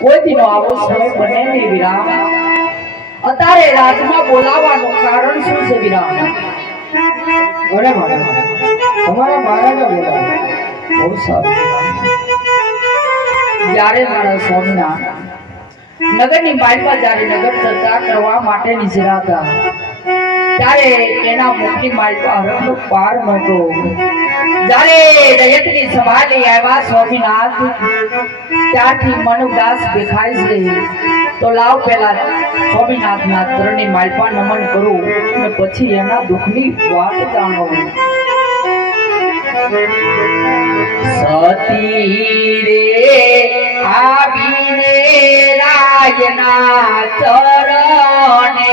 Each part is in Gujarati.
કોઈ દીનો આવો સમય બને નહીં વિરા અત્યારે રાજમાં બોલાવવાનું કારણ શું છે વિરામ? અરે મારા તમારા મહારાજા બહુ સારું. જ્યારે મારા સ્વામીના નગરની બાઈકમાં જ્યારે નગર ચર્ચા કરવા માટે હતા ત્યારે એના મુખની માલપા હરખનો પાર નહોતો જ્યારે દયતની સંભાળી આવ્યા સ્વામીનાથ, ત્યાંથી મનુદાસ દેખાય છે. તો લાવ પેલા સ્વામીનાથના ચરણની માલપા નમન કરું અને પછી એના દુઃખની વાત જાણવું સતી રે આવીને રાજના ચરણે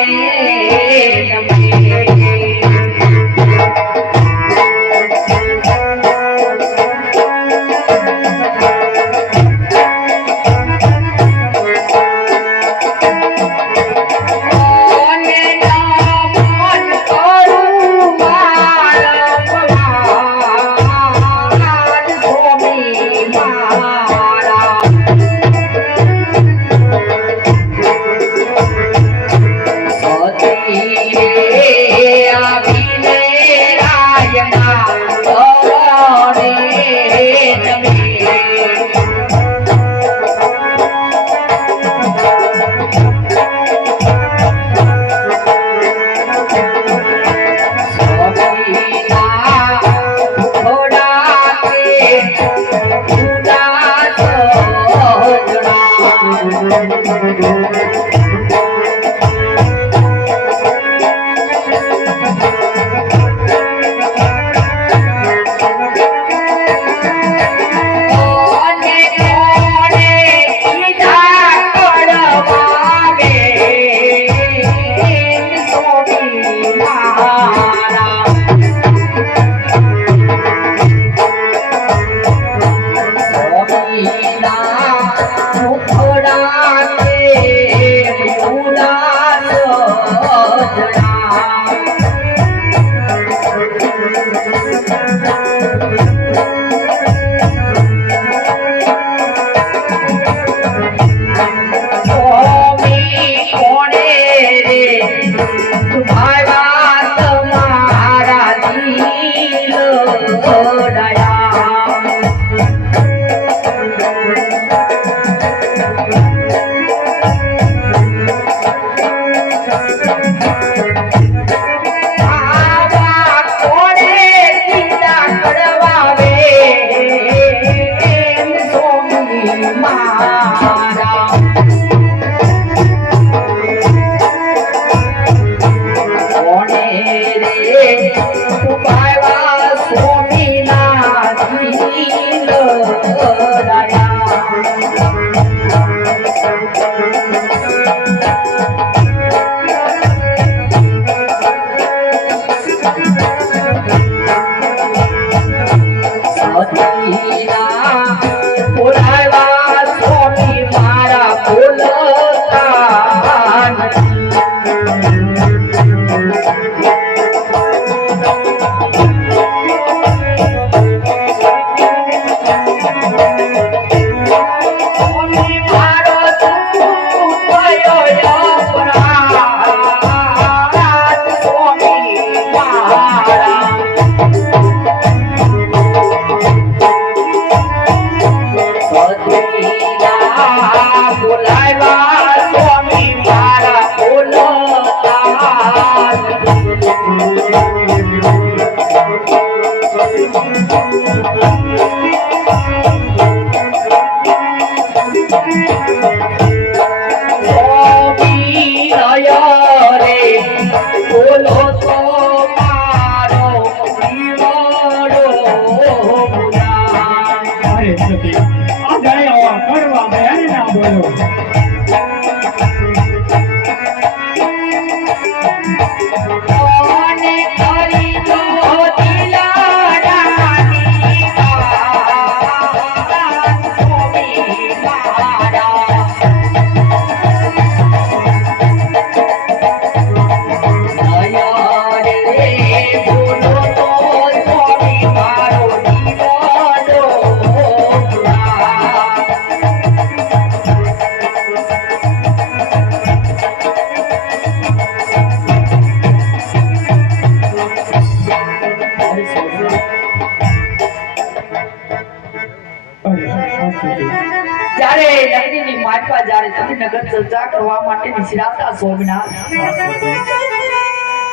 તમે ચર્ચા કરવા માટે નિષ્ણાતા સ્વામિનાથ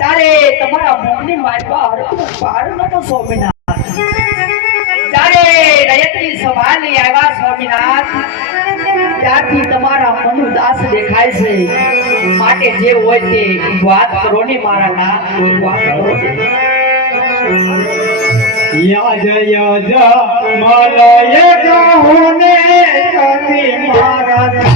તારે તમારા મુખની માલપા હરખનો પાર નતો સ્વામિનાથ તારે રયતની સભાની આવ્યા સ્વામિનાથ ત્યારથી તમારા મન ઉદાસ દેખાય છે. માટે જે હોય તે વાત કરો ને મારા ના વાત કરો યાદ યાદ યાદ મલય કહુને કદી મારા